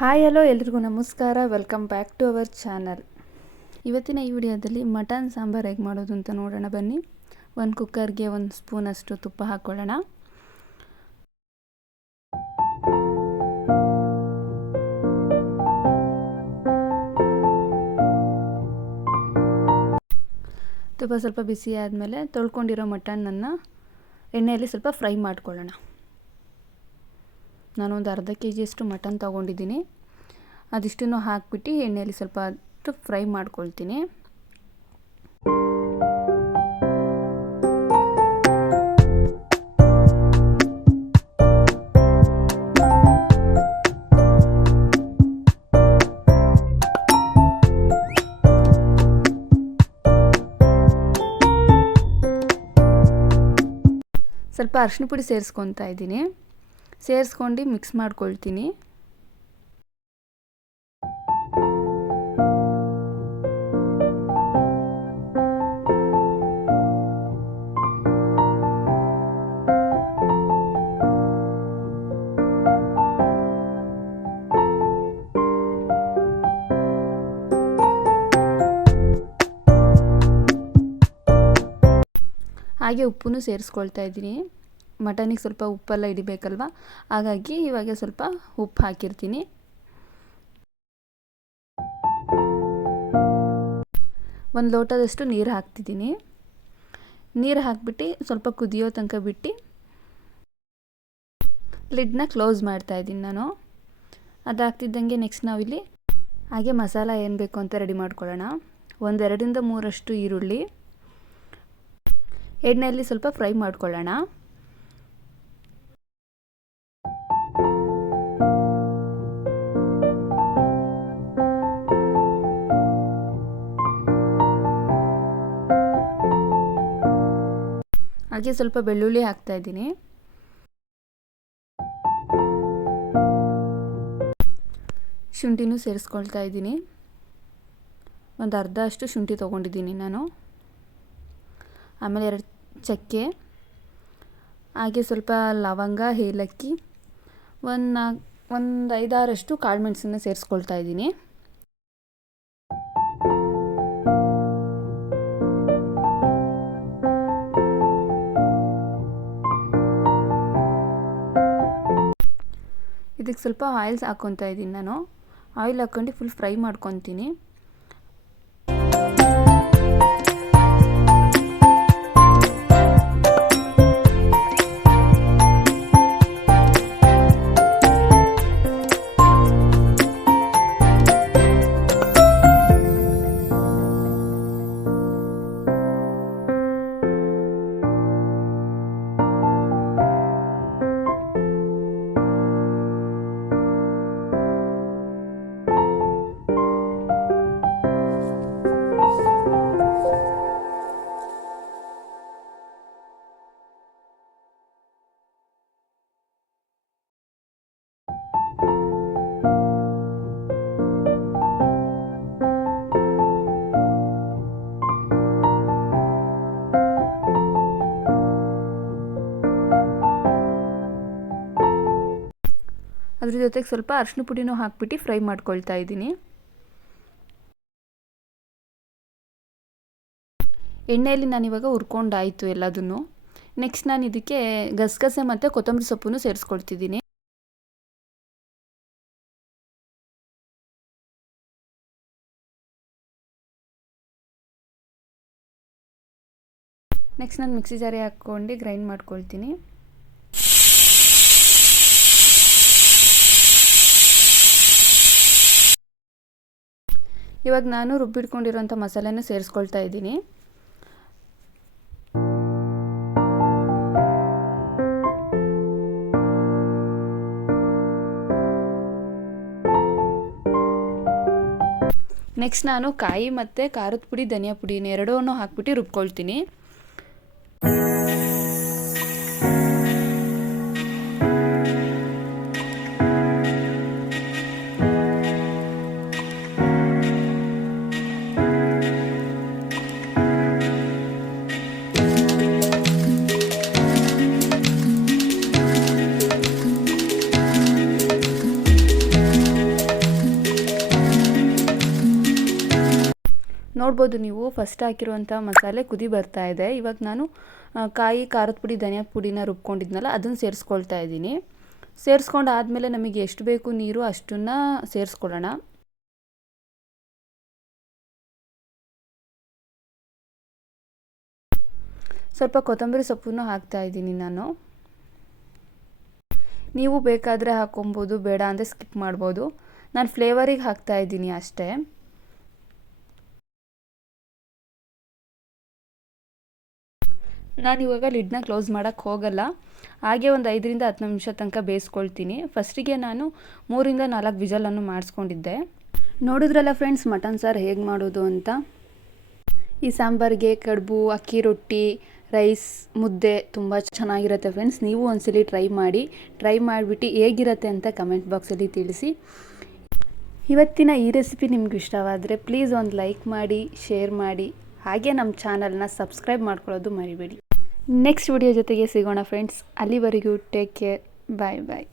Hi hello ಎಲ್ರಿಗೂ ನಮಸ್ಕಾರ. Welcome back to our channel. ಇವತ್ತಿನ ಈ ವಿಡಿಯೋದಲ್ಲಿ ಮಟನ್ ಸಾಂಬಾರು ಹೇಗೆ ಮಾಡೋದು ಅಂತ ನೋಡೋಣ ಬನ್ನಿ. ಒಂದು ಕುಕ್ಕರ್ಗೆ 1 ಸ್ಪೂನಷ್ಟು ತುಪ್ಪ ಹಾಕ್ಕೊಳ್ಳೋಣ. ತುಪ್ಪ ಸ್ವಲ್ಪ ಬಿಸಿ ಆದಮೇಲೆ ತೊಳ್ಕೊಂಡಿರೋ ಮಟನನ್ನು ಎಣ್ಣೆಯಲ್ಲಿ ಸ್ವಲ್ಪ ಫ್ರೈ ಮಾಡ್ಕೊಳ್ಳೋಣ. ನಾನೊಂದು ಅರ್ಧ ಕೆಜಿಯಷ್ಟು ಮಟನ್ ತೊಗೊಂಡಿದ್ದೀನಿ. ಅದಿಷ್ಟನ್ನು ಹಾಕಿಬಿಟ್ಟು ಎಣ್ಣೆಯಲ್ಲಿ ಸ್ವಲ್ಪ ಫ್ರೈ ಮಾಡ್ಕೊಳ್ತೀನಿ. ಸ್ವಲ್ಪ ಅರಿಶಿನ ಪುಡಿ ಸೇರಿಸ್ಕೊತಾ ಇದ್ದೀನಿ. ಸೇರಿಸ್ಕೊಂಡು ಮಿಕ್ಸ್ ಮಾಡ್ಕೊಳ್ತೀನಿ. ಹಾಗೆ ಉಪ್ಪನ್ನು ಸೇರಿಸ್ಕೊಳ್ತಾ ಇದ್ದೀನಿ. ಮಟನಿಗೆ ಸ್ವಲ್ಪ ಉಪ್ಪೆಲ್ಲ ಹಿಡಿಬೇಕಲ್ವ, ಹಾಗಾಗಿ ಇವಾಗ ಸ್ವಲ್ಪ ಉಪ್ಪು ಹಾಕಿರ್ತೀನಿ. ಒಂದು ಲೋಟದಷ್ಟು ನೀರು ಹಾಕ್ತಿದ್ದೀನಿ. ನೀರು ಹಾಕ್ಬಿಟ್ಟು ಸ್ವಲ್ಪ ಕುದಿಯೋ ತನಕ ಬಿಟ್ಟು ಲಿಡ್ನ ಕ್ಲೋಸ್ ಮಾಡ್ತಾ ಇದ್ದೀನಿ ನಾನು. ಅದಾಗ್ತಿದ್ದಂಗೆ ನೆಕ್ಸ್ಟ್ ನಾವಿಲ್ಲಿ ಹಾಗೆ ಮಸಾಲ ಏನು ಬೇಕು ಅಂತ ರೆಡಿ ಮಾಡ್ಕೊಳ್ಳೋಣ. 2 ಇಂದ 3 ಈರುಳ್ಳಿ ಎಣ್ಣೆಯಲ್ಲಿ ಸ್ವಲ್ಪ ಫ್ರೈ ಮಾಡ್ಕೊಳ್ಳೋಣ. ಹಾಗೆ ಸ್ವಲ್ಪ ಬೆಳ್ಳುಳ್ಳಿ ಹಾಕ್ತಾ ಇದ್ದೀನಿ. ಶುಂಠಿನೂ ಸೇರಿಸ್ಕೊಳ್ತಾ ಇದ್ದೀನಿ. ಒಂದು ಅರ್ಧ ಅಷ್ಟು ಶುಂಠಿ ತೊಗೊಂಡಿದ್ದೀನಿ ನಾನು. ಆಮೇಲೆ 2 ಚಕ್ಕೆ, ಹಾಗೆ ಸ್ವಲ್ಪ ಲವಂಗ, ಏಲಕ್ಕಿ, ಒಂದು 5-6 ಕಾಳು ಮೆಣಸನ್ನು ಸೇರಿಸ್ಕೊಳ್ತಾ ಇದ್ದೀನಿ. ಇದಕ್ಕೆ ಸ್ವಲ್ಪ ಆಯಿಲ್ಸ್ ಹಾಕ್ಕೊತಾ ಇದ್ದೀನಿ ನಾನು. ಆಯಿಲ್ ಹಾಕ್ಕೊಂಡು ಫುಲ್ ಫ್ರೈ ಮಾಡ್ಕೊತೀನಿ. ಅದ್ರ ಜೊತೆಗೆ ಸ್ವಲ್ಪ ಅರಿಶಿನ ಪುಡಿನೂ ಹಾಕ್ಬಿಟ್ಟು ಫ್ರೈ ಮಾಡ್ಕೊಳ್ತಾ ಇದ್ದೀನಿ. ಎಣ್ಣೆಯಲ್ಲಿ ನಾನಿವಾಗ ಹುರ್ಕೊಂಡಾಯಿತು ಎಲ್ಲದನ್ನು. ನೆಕ್ಸ್ಟ್ ನಾನು ಇದಕ್ಕೆ ಗಸಗಸೆ ಮತ್ತು ಕೊತ್ತಂಬರಿ ಸೊಪ್ಪನ್ನು ಸೇರಿಸ್ಕೊಳ್ತಿದ್ದೀನಿ. ನೆಕ್ಸ್ಟ್ ನಾನು ಮಿಕ್ಸಿ ಜಾರಿಗೆ ಹಾಕ್ಕೊಂಡು ಗ್ರೈಂಡ್ ಮಾಡ್ಕೊಳ್ತೀನಿ. ಇವಾಗ ನಾನು ರುಬ್ಬಿಟ್ಕೊಂಡಿರೋಂಥ ಮಸಾಲೆನ ಸೇರಿಸ್ಕೊಳ್ತಾ ಇದ್ದೀನಿ. ನೆಕ್ಸ್ಟ್ ನಾನು ಕಾಯಿ ಮತ್ತು ಖಾರದ ಪುಡಿ, ಧನಿಯಾ ಪುಡಿ ಎರಡನ್ನೂ ಹಾಕ್ಬಿಟ್ಟು ರುಬ್ಕೊಳ್ತೀನಿ. ನೋಡ್ಬೋದು ನೀವು ಫಸ್ಟ್ ಹಾಕಿರುವಂಥ ಮಸಾಲೆ ಕುದಿ ಬರ್ತಾ ಇದೆ. ಇವಾಗ ನಾನು ಕಾಯಿ, ಖಾರದ ಪುಡಿ, ಧನಿಯಾ ಪುಡಿನ ರುಬ್ಕೊಂಡಿದ್ನಲ್ಲ ಅದನ್ನು ಸೇರಿಸ್ಕೊಳ್ತಾ ಇದ್ದೀನಿ. ಸೇರಿಸ್ಕೊಂಡು ಆದಮೇಲೆ ನಮಗೆ ಎಷ್ಟು ಬೇಕು ನೀರು ಅಷ್ಟನ್ನು ಸೇರಿಸ್ಕೊಳ್ಳೋಣ. ಸ್ವಲ್ಪ ಕೊತ್ತಂಬರಿ ಸೊಪ್ಪನ್ನು ಹಾಕ್ತಾ ಇದ್ದೀನಿ ನಾನು. ನೀವು ಬೇಕಾದರೆ ಹಾಕೊಬೋದು, ಬೇಡ ಅಂದರೆ ಸ್ಕಿಪ್ ಮಾಡ್ಬೋದು. ನಾನು ಫ್ಲೇವರಿಗೆ ಹಾಕ್ತಾ ಇದ್ದೀನಿ ಅಷ್ಟೇ. ನಾನಿವಾಗ ಲಿಡ್ನ ಕ್ಲೋಸ್ ಮಾಡೋಕ್ಕೆ ಹೋಗಲ್ಲ, ಹಾಗೆ ಒಂದು 5ರಿಂದ 10 ನಿಮಿಷ ತನಕ ಬೇಯಿಸ್ಕೊಳ್ತೀನಿ. ಫಸ್ಟಿಗೆ ನಾನು 3ರಿಂದ 4 ವಿಜಲನ್ನು ಮಾಡಿಸ್ಕೊಂಡಿದ್ದೆ. ನೋಡಿದ್ರಲ್ಲ ಫ್ರೆಂಡ್ಸ್ ಮಟನ್ ಸಾರು ಹೇಗೆ ಮಾಡೋದು ಅಂತ. ಈ ಸಾಂಬಾರಿಗೆ ಕಡುಬು, ಅಕ್ಕಿ ರೊಟ್ಟಿ, ರೈಸ್, ಮುದ್ದೆ ತುಂಬ ಚೆನ್ನಾಗಿರುತ್ತೆ ಫ್ರೆಂಡ್ಸ್. ನೀವು ಒಂದ್ಸಲಿ ಟ್ರೈ ಮಾಡಿಬಿಟ್ಟು ಹೇಗಿರುತ್ತೆ ಅಂತ ಕಮೆಂಟ್ ಬಾಕ್ಸಲ್ಲಿ ತಿಳಿಸಿ. ಇವತ್ತಿನ ಈ ರೆಸಿಪಿ ನಿಮ್ಗೆ ಇಷ್ಟವಾದರೆ ಪ್ಲೀಸ್ ಒಂದು ಲೈಕ್ ಮಾಡಿ, ಶೇರ್ ಮಾಡಿ, ಹಾಗೆ ನಮ್ಮ ಚಾನಲ್ನ ಸಬ್ಸ್ಕ್ರೈಬ್ ಮಾಡ್ಕೊಳ್ಳೋದು ಮರಿಬೇಡಿ. ನೆಕ್ಸ್ಟ್ ವಿಡಿಯೋ ಜೊತೆಗೆ ಸಿಗೋಣ ಫ್ರೆಂಡ್ಸ್. ಅಲ್ಲಿವರೆಗೂ ಟೇಕ್ ಕೇರ್, ಬಾಯ್ ಬಾಯ್.